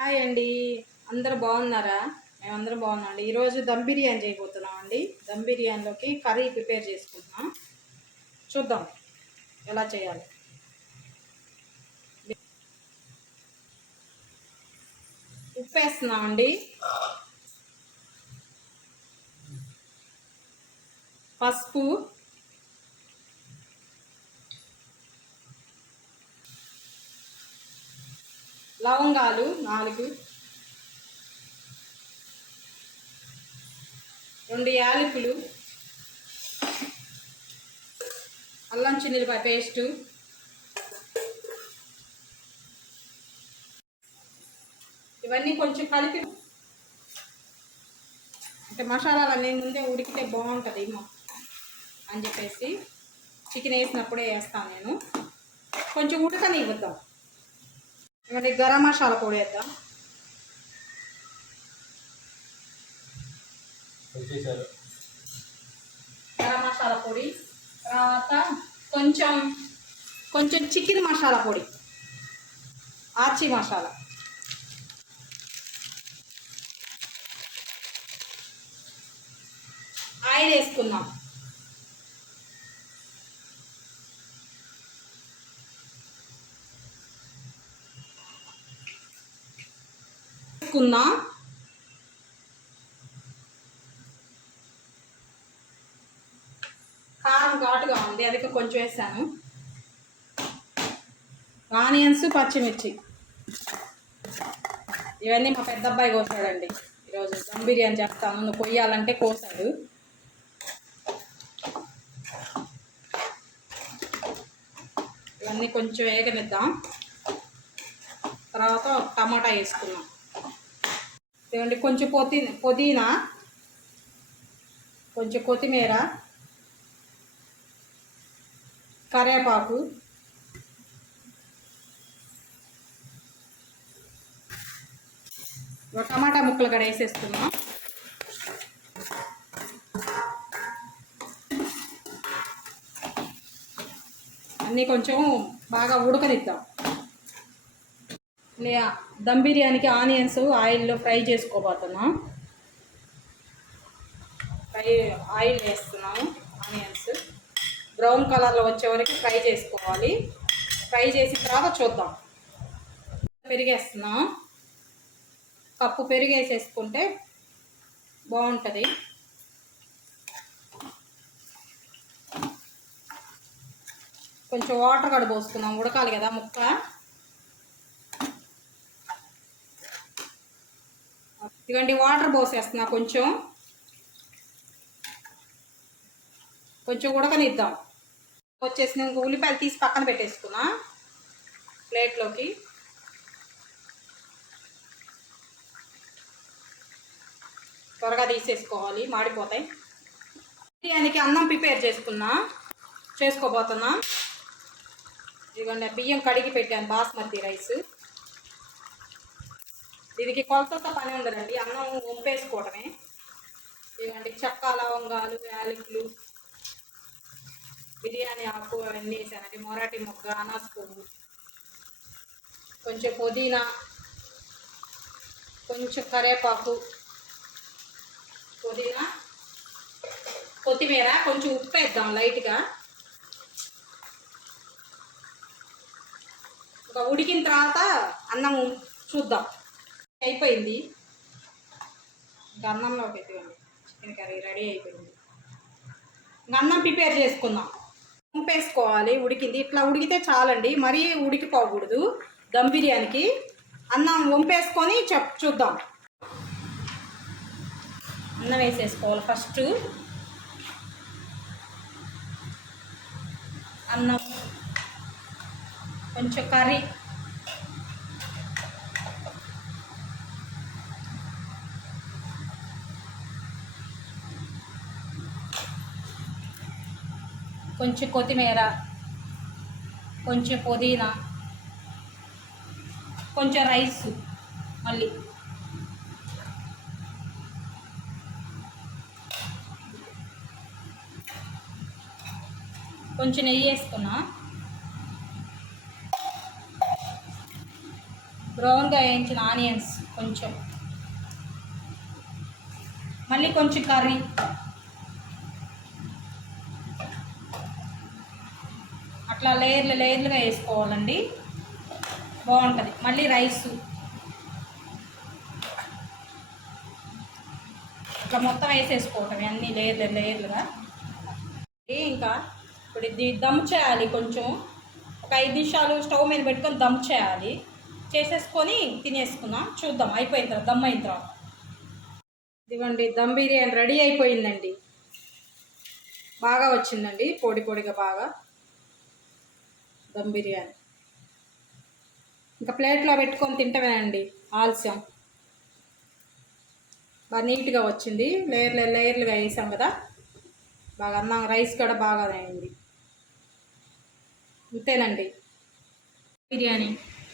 Hi అండి. అందరు బాగున్నారా? మేమందరం బాగున్నాం అండి. ఈరోజు దమ్ బిర్యానీ చేయబోతున్నాం అండి. దమ్ బిర్యానీలోకి కర్రీ ప్రిపేర్ చేసుకుంటున్నాం. చూద్దాం ఎలా చేయాలి. ఉప్పు వేస్తున్నాం అండి. పసుపు లవంగాలు నాలుగు. రెండు యాలకులు. అల్లం చిన్నపాయ పేస్టు. ఇవన్నీ కొంచెం కలిపి అంటే మసాలాలు అన్నీ ముందే ఉడికితే బాగుంటుంది అని చెప్పేసి చికెన్ వేసినప్పుడే వేస్తాను నేను. కొంచెం ఉడకనివ్వద్దాం. ఇవన్నీ గరం మసాలా పొడి వేద్దాం గరం మసాలా పొడి తర్వాత కొంచెం కొంచెం చికెన్ మసాలా పొడి ఆచి మసాలా ఆయిల్ వేసుకుందాం వేసుకుందాం కారం ఘాటుగా ఉంది అది కొంచెం వేసాను. ఆనియన్స్ పచ్చిమిర్చి. ఇవన్నీ మా పెద్ద అబ్బాయి కోసాడండి. ఈరోజు దమ్ బిర్యానీ చేస్తాను. నువ్వు కొయ్యాలంటే కోసాడు. ఇవన్నీ కొంచెం వేగనిద్దాం. తర్వాత టమాటా వేసుకున్నాం ఇవ్వండి కొంచెం పొతి పుదీనా కొంచెం కొత్తిమీర కరివేపాకు టమాటా ముక్కలు కూడా వేసేస్తున్నాం అన్నీ కొంచెం బాగా ఉడకనిద్దాం. దమ్ బిర్యానీకి ఆనియన్స్ ఆయిల్లో ఫ్రై చేసుకోబోతున్నాం. ఫ్రై ఆయిల్ వేస్తున్నాము ఆనియన్స్. బ్రౌన్ కలర్లో వచ్చే వరకు ఫ్రై చేసుకోవాలి. ఫ్రై చేసిన తర్వాత చూద్దాం. పెరిగేస్తున్నాం. కప్పు పెరిగేసేసుకుంటే బాగుంటుంది. కొంచెం వాటర్ కూడా పోసుకున్నాం ఉడకాలి కదా ముక్క. ఇదిగోండి వాటర్ పోసేస్తున్నా కొంచెం. కొంచెం ఉడకనిద్దాం వచ్చేసి నేను ఉల్లిపాయలు తీసి పక్కన పెట్టేసుకున్నా. ప్లేట్లోకి. త్వరగా తీసేసుకోవాలి మాడిపోతాయి. బిర్యానీకి అన్నం ప్రిపేర్ చేసుకున్నా. చేసుకోబోతున్నా. ఇదిగోండి బియ్యం కడిగి పెట్టాను బాస్మతి రైస్. దీనికి కొలతతో పని ఉండదండి అన్నం వంపేసుకోవటమే. ఇవ్వండి చెక్క లవంగాలు యాలకులు బిర్యానీ ఆకు అవన్నీ వేసానండి. మొరాటి మొగ్గ అనాస్ పువ్వు కొంచెం పుదీనా కొంచెం కరివేపాకు పుదీనా కొత్తిమీర కొంచెం ఉప్పు వేద్దాం లైట్గా. ఇంకా ఉడికిన తర్వాత అన్నం చూద్దాం. అయిపోయింది. ఇంకా పెట్టుకోండి చికెన్ కర్రీ రెడీ అయిపోయింది. ఇంకా అన్నం ప్రిపేర్ చేసుకుందాం. వంపేసుకోవాలి ఉడికింది. ఇట్లా ఉడికితే చాలండి. మరీ ఉడికిపోకూడదు దమ్ బిర్యానీకి. అన్నం వంపేసుకొని చెప్ చూద్దాం. అన్నం వేసేసుకోవాలి ఫస్ట్. అన్నం కొంచెం కర్రీ కొంచెం కొత్తిమీర కొంచెం పుదీనా కొంచెం రైస్ మళ్ళీ. కొంచెం నెయ్యి వేసుకున్నా. బ్రౌన్గా వేయించిన ఆనియన్స్ కొంచెం. మళ్ళీ కొంచెం కర్రీ. అట్లా లేయర్లు లేయర్లుగా వేసుకోవాలండి. బాగుంటుంది. మళ్ళీ రైసు. ఇట్లా మొత్తం వేసేసుకోవటం అన్ని లేయర్లు లేయర్లుగా. ఇంకా ఇప్పుడు ఇది దమ్ చేయాలి కొంచెం. ఒక ఐదు నిమిషాలు స్టవ్ మీద పెట్టుకొని దమ్ చేయాలి. చేసేసుకొని తినేసుకుందాం. చూద్దాం. అయిపోయిన తర్వాత దమ్ అయిన తర్వాత. ఇదిగోండి దమ్ బిర్యానీ రెడీ అయిపోయిందండి. బాగా వచ్చిందండి పొడి పొడిగా బాగా. దమ్ బిర్యానీ. ఇంకా ప్లేట్లో పెట్టుకొని తింటమేనండి ఆలస్యం. బాగా నీట్గా వచ్చింది లేయర్లు లేయర్లుగా వేసాం కదా. బాగా అన్నం రైస్ కూడా బాగా అయింది. అంతేనండి బిర్యానీ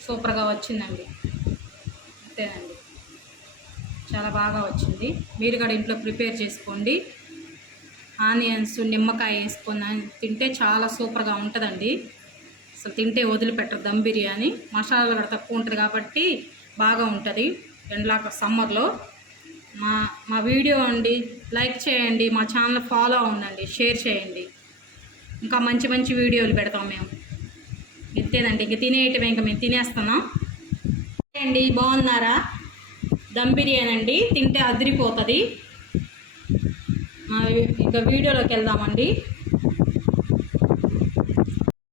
సూపర్గా వచ్చిందండి. అంతేనండి చాలా బాగా వచ్చింది. మీరు కూడా ఇంట్లో ప్రిపేర్ చేసుకోండి. ఆనియన్స్ నిమ్మకాయ వేసుకొని తింటే చాలా సూపర్గా ఉంటుందండి. అసలు తింటే వదిలిపెట్టరు దమ్ బిర్యానీ. మసాలాలు కూడా తక్కువ ఉంటుంది కాబట్టి బాగా ఉంటుంది. ఎండ్లాక సమ్మర్లో మా మా వీడియో అండి లైక్ చేయండి మా ఛానల్ ఫాలో అవ్వండి షేర్ చేయండి. ఇంకా మంచి మంచి వీడియోలు పెడతాం మేము. ఇంతేనండి ఇంక తినేయటమే ఇంకా మేము తినేస్తున్నాం. అండి బాగున్నారా? దమ్ బిర్యానీ అండి తింటే అదిరిపోతుంది. మా ఇంకా వీడియోలోకి వెళ్దామండి.